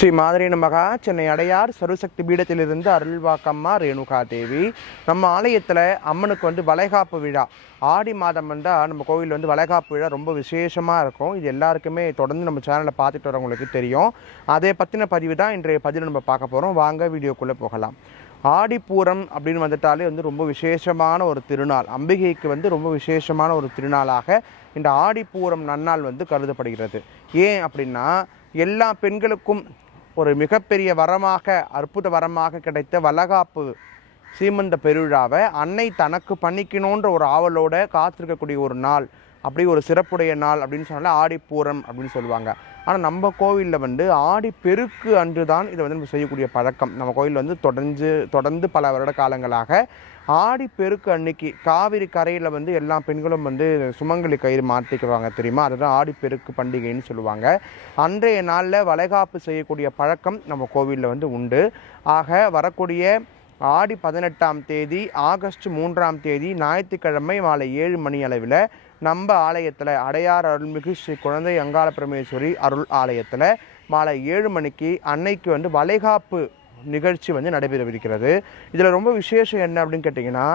ஸ்ரீ மாதிரி மகா சென்னை அடையார் சர்வசக்தி பீடத்திலிருந்து அருள்வாக்கம்மா ரேணுகா தேவி நம்ம ஆலயத்தில் அம்மனுக்கு வந்து வளைகாப்பு விழா. ஆடி மாதம் வந்தால் நம்ம கோவில் வந்து வளைகாப்பு விழா ரொம்ப விசேஷமாக இருக்கும். இது எல்லாருக்குமே தொடர்ந்து நம்ம சேனலில் பார்த்துட்டு வரவங்களுக்கு தெரியும். அதை பற்றின பதிவு தான் இன்றைய பதிவில் நம்ம பார்க்க போகிறோம் வாங்க வீடியோக்குள்ளே போகலாம். ஆடிப்பூரம் அப்படின்னு வந்துட்டாலே வந்து ரொம்ப விசேஷமான ஒரு திருநாள். அம்பிகைக்கு வந்து ரொம்ப விசேஷமான ஒரு திருநாளாக இந்த ஆடிப்பூரம் நன்னாள் வந்து கருதப்படுகிறது. ஏன் அப்படின்னா எல்லா பெண்களுக்கும் ஒரு மிகப்பெரிய வரமாக அற்புத வரமாக கிடைத்த வளகாப்பு சீமந்த பெருவிழாவை அன்னை தனக்கு பண்ணிக்கணுன்ற ஒரு ஆவலோடு காத்திருக்கக்கூடிய ஒரு நாள். அப்படி ஒரு சிறப்புடைய நாள் அப்படின்னு சொன்னாலே ஆடிப்பூரம் அப்படின்னு சொல்லுவாங்க. ஆனால் நம்ம கோவிலில் வந்து ஆடி பெருக்கு அன்று தான் இதை வந்து நம்ம செய்யக்கூடிய பழக்கம். நம்ம கோயிலில் வந்து தொடர்ந்து தொடர்ந்து பல வருட காலங்களாக ஆடி பெருக்கு அன்னைக்கு காவிரி கரையில் வந்து எல்லா பெண்களும் வந்து சுமங்கலி கயிறு மாற்றிக்குவாங்க தெரியுமா? அதுதான் ஆடி பெருக்கு பண்டிகைன்னு சொல்லுவாங்க. அன்றைய நாளில் வளைகாப்பு செய்யக்கூடிய பழக்கம் நம்ம கோவிலில் வந்து உண்டு. ஆக வரக்கூடிய ஆடி பதினெட்டாம் தேதி ஆகஸ்ட் மூன்றாம் தேதி ஞாயிற்றுக்கிழமை மாலை ஏழு மணி அளவில் நம்ம ஆலயத்தில் அடையார் அருள்மிகு ஸ்ரீ குழந்தை அங்காள பரமேஸ்வரி அருள் ஆலயத்தில் மாலை ஏழு மணிக்கு அன்னைக்கு வந்து வளைகாப்பு நிகழ்ச்சி வந்து நடைபெறவிருக்கிறது. இதில் ரொம்ப விசேஷம் என்ன அப்படின்னு கேட்டிங்கன்னா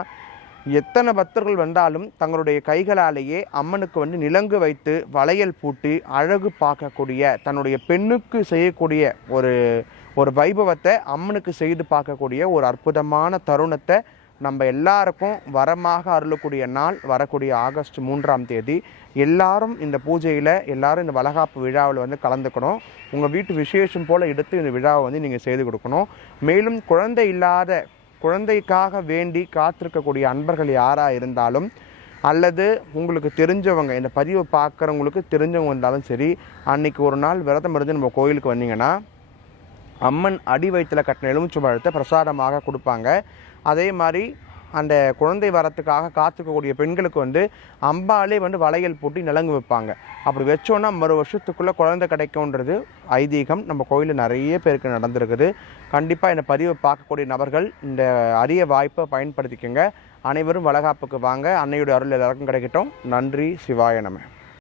எத்தனை பக்தர்கள் வந்தாலும் தங்களுடைய கைகளாலேயே அம்மனுக்கு வந்து நிலங்கு வைத்து வளையல் பூட்டி அழகு பார்க்கக்கூடிய தன்னுடைய பெண்ணுக்கு செய்யக்கூடிய ஒரு ஒரு வைபவத்தை அம்மனுக்கு செய்து பார்க்கக்கூடிய ஒரு அற்புதமான தருணத்தை நம்ம எல்லாருக்கும் வரமாக அருளக்கூடிய நாள் வரக்கூடிய ஆகஸ்ட் மூன்றாம் தேதி. எல்லாரும் இந்த பூஜையில் எல்லாரும் இந்த வளகாப்பு விழாவில் வந்து கலந்துக்கணும். உங்கள் வீட்டு விசேஷம் போல் எடுத்து இந்த விழாவை வந்து நீங்கள் செய்து கொடுக்கணும். மேலும் குழந்தை இல்லாத குழந்தைக்காக வேண்டி காத்திருக்கக்கூடிய அன்பர்கள் யாராக இருந்தாலும் அல்லது உங்களுக்கு தெரிஞ்சவங்க இந்த பதிவை பார்க்குறவங்களுக்கு தெரிஞ்சவங்க இருந்தாலும் சரி அன்றைக்கி ஒரு நாள் விரதம் இருந்து நம்ம கோயிலுக்கு வந்தீங்கன்னா அம்மன் அடி வயிற்றில் கட்டின எலுமிச்சை பழத்தை பிரசாதமாக கொடுப்பாங்க. அதே மாதிரி அந்த குழந்தை வரத்துக்காக காத்துக்கக்கூடிய பெண்களுக்கு வந்து அம்பாலே வந்து வளையல் பூட்டி நிலங்கு வைப்பாங்க. அப்படி வச்சோன்னா மறு வருஷத்துக்குள்ளே குழந்தை கிடைக்கும்ன்றது ஐதீகம். நம்ம கோயிலில் நிறைய பேருக்கு நடந்திருக்குது. கண்டிப்பாக இந்த பதிவை பார்க்கக்கூடிய நபர்கள் இந்த அரிய வாய்ப்பை பயன்படுத்திக்கோங்க. அனைவரும் வளகாப்புக்கு வாங்க. அன்னையுடைய அருள் எல்லாருக்கும் கிடைக்கட்டும். நன்றி. சிவாய